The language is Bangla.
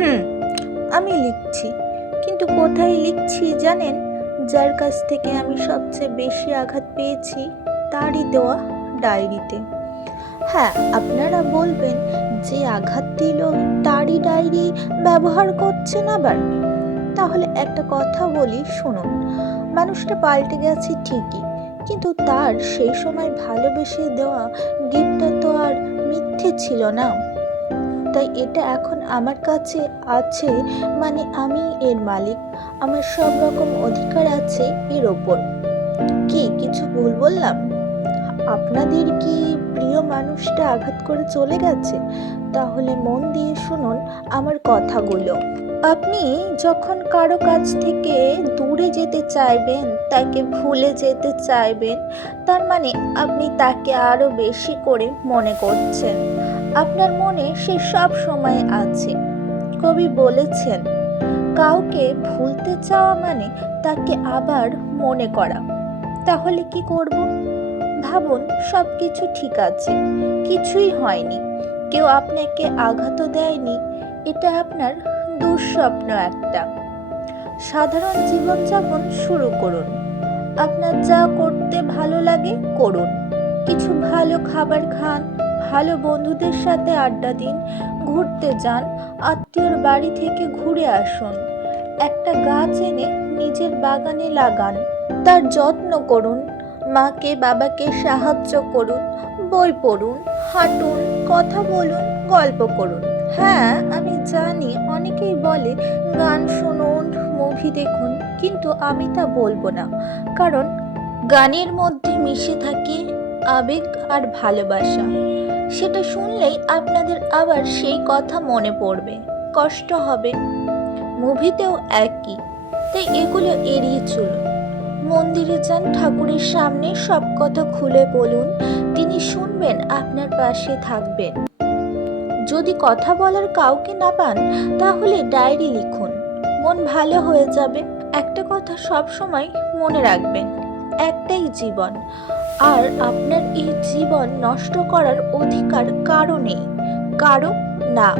হুম, আমি লিখছি, কিন্তু কোথায় লিখছি জানেন? যার কাছ থেকে আমি সবচেয়ে বেশি আঘাত পেয়েছি তারই দেওয়া ডায়েরিতে। হ্যাঁ, আপনারা বলবেন, যে আঘাত দিল তারই ডায়েরি ব্যবহার করছেন আবার। তাহলে একটা কথা বলি, শুনুন। মানুষটা পাল্টে গেছে ঠিকই, কিন্তু তার সেই সময় ভালোবেসে দেওয়া গিফটটা তো আর মিথ্যে ছিল না। তাই এটা এখন আমার কাছে আছে, মানে আমি এর মালিক। আমার সব রকম অধিকার আছে এর ওপর। কি কিছু ভুল বললাম? আপনাদের কি প্রিয় মানুষটা আঘাত করে চলে গেছে? তাহলে মন দিয়ে শুনুন আমার কথাগুলো। আপনি যখন কারো কাছ থেকে দূরে যেতে চাইবেন, তাকে ভুলে যেতে চাইবেন, তার মানে আপনি তাকে আরো বেশি করে মনে করছেন। আপনার মনে সে সব সময় আছে। কবি বলেছেন, কাউকে ভুলতে চাওয়া মানে তাকে আবার মনে করা। তাহলে কি করব? ভাবুন, সব কিছু ঠিক আছে, কিছুই হয়নি, কেউ আপনাকে আঘাতও দেয়নি। এটা আপনার দুঃস্বপ্ন একটা। সাধারণ জীবনযাপন শুরু করুন। আপনার যা করতে ভালো লাগে করুন। কিছু ভালো খাবার খান, ভালো বন্ধুদের সাথে আড্ডা দিন, ঘুরতে যান, আত্মীয়র বাড়ি থেকে ঘুরে আসুন। একটা গাছ এনে নিজের বাগানে লাগান, তার যত্ন করুন। মাকে বাবাকে সাহায্য করুন, বই পড়ুন, হাঁটুন, কথা বলুন, গল্প করুন। হ্যাঁ, আমি জানি অনেকেই বলে গান শুনুন, মুভি দেখুন, কিন্তু আমি তা বলবো না। কারণ গানের মধ্যে মিশে থাকে আবেগ আর ভালোবাসা। সেটা শুনলেই আপনাদের আবার সেই কথা মনে পড়বে, কষ্ট হবে। মুভিতেও একই। তাই এগুলো এড়িয়ে চলুন। মন্দিরে যান, ঠাকুরের সামনে সব কথা খুলে বলুন, তিনি শুনবেন, আপনার পাশে থাকবেন। যদি কথা বলার কাউকে না পান, তাহলে ডায়েরি লিখুন, মন ভালো হয়ে যাবে। একটা কথা সব সময় মনে রাখবেন, একটাই জীবন, আর আপনার এই জীবন নষ্ট করার অধিকার কারো নেই, কারো না।